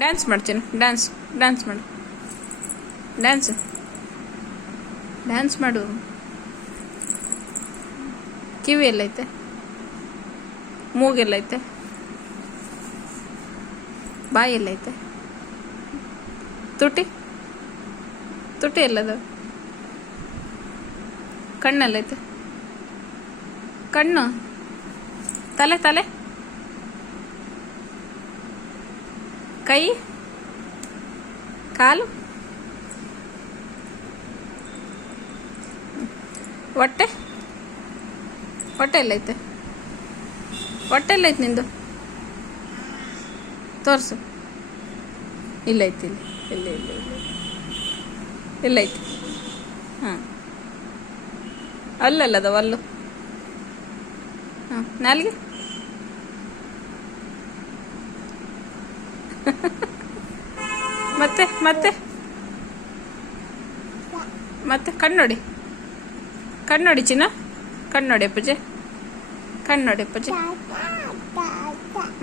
Dance ಮಾಡ್ತೀನಿ. Dance ಮಾಡು. Dance ಮಾಡು. ಕಿವಿ ಎಲ್ಲೈತೆ? ಮೂಗೆಲ್ಲೈತೆ? ಬಾಯಿ ಎಲ್ಲೈತೆ? ತುಟಿ ಎಲ್ಲದು? ಕಣ್ಣಲ್ಲೈತೆ? ಕಣ್ಣು? ತಲೆ? ಕೈ? ಕಾಲು? ಹೊಟ್ಟೆ ಎಲ್ಲೈತೆ? ಹೊಟ್ಟೆ ಎಲ್ಲೈತೆ ನಿಂದು? ತೋರಿಸು. ಇಲ್ಲೈತಿ. ಇಲ್ಲೈತಿ. ಹಾಂ, ಅಲ್ಲಲ್ಲದ ಅಲ್ಲು. ಹಾಂ, ನಾಲ್ಗೆ? ಮತ್ತೆ ಕಣ್ಣೋಡಿ ಚಿನ್ನ. ಕಣ್ಣೋಡಿ ಅಪ್ಪಜೆ.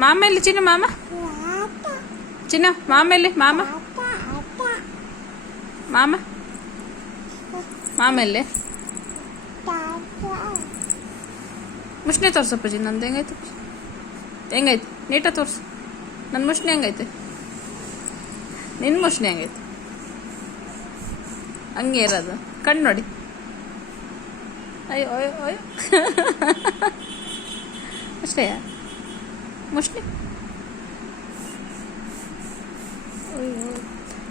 ಮಾಮ ಎಲ್ಲಿ ಚಿನ್ನ? ಚಿನ್ನ ಮಾಮ ಎಲ್ಲಿ? ಮಾಮ ಎಲ್ಲಿ? ಮುಷ್ಣೆ ತೋರ್ಸಪ್ಪಜಿ. ನಂದು ಹೆಂಗೈತೆ ನೀಟ ತೋರ್ಸು. ನನ್ನ ಮುಷ್ಣೆ ಹೆಂಗೈತೆ? ನಿನ್ನ ಮುಷ್ಣೆ ಹೆಂಗೈತೆ? ಹಂಗೆ ಇರೋದು. ಕಣ್ಣು ನೋಡಿ. ಅಯ್ಯೋ ಅಷ್ಟೇ ಮುಷ್ಣೆ.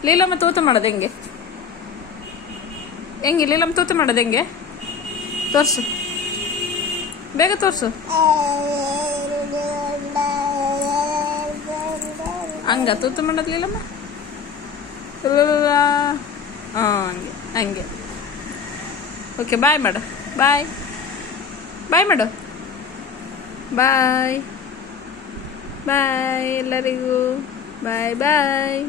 ಲೀಲಮ್ಮ ತೂತು ಮಾಡೋದು ಹೆಂಗೆ? ಲೀಲಮ್ಮ ತೂತು ಮಾಡೋದು ಹೆಂಗೆ? ತೋರಿಸು, ಬೇಗ ತೋರಿಸು. ಹಂಗ ತೂತು ಮಾಡೋದು ಲೀಲಮ್ಮ? ಹಂಗೆ. ಓಕೆ, ಬಾಯ್ ಮಾಡು. ಬಾಯ್ ಮಾಡು. ಬಾಯ್ ಎಲ್ಲರಿಗೂ. ಬಾಯ್.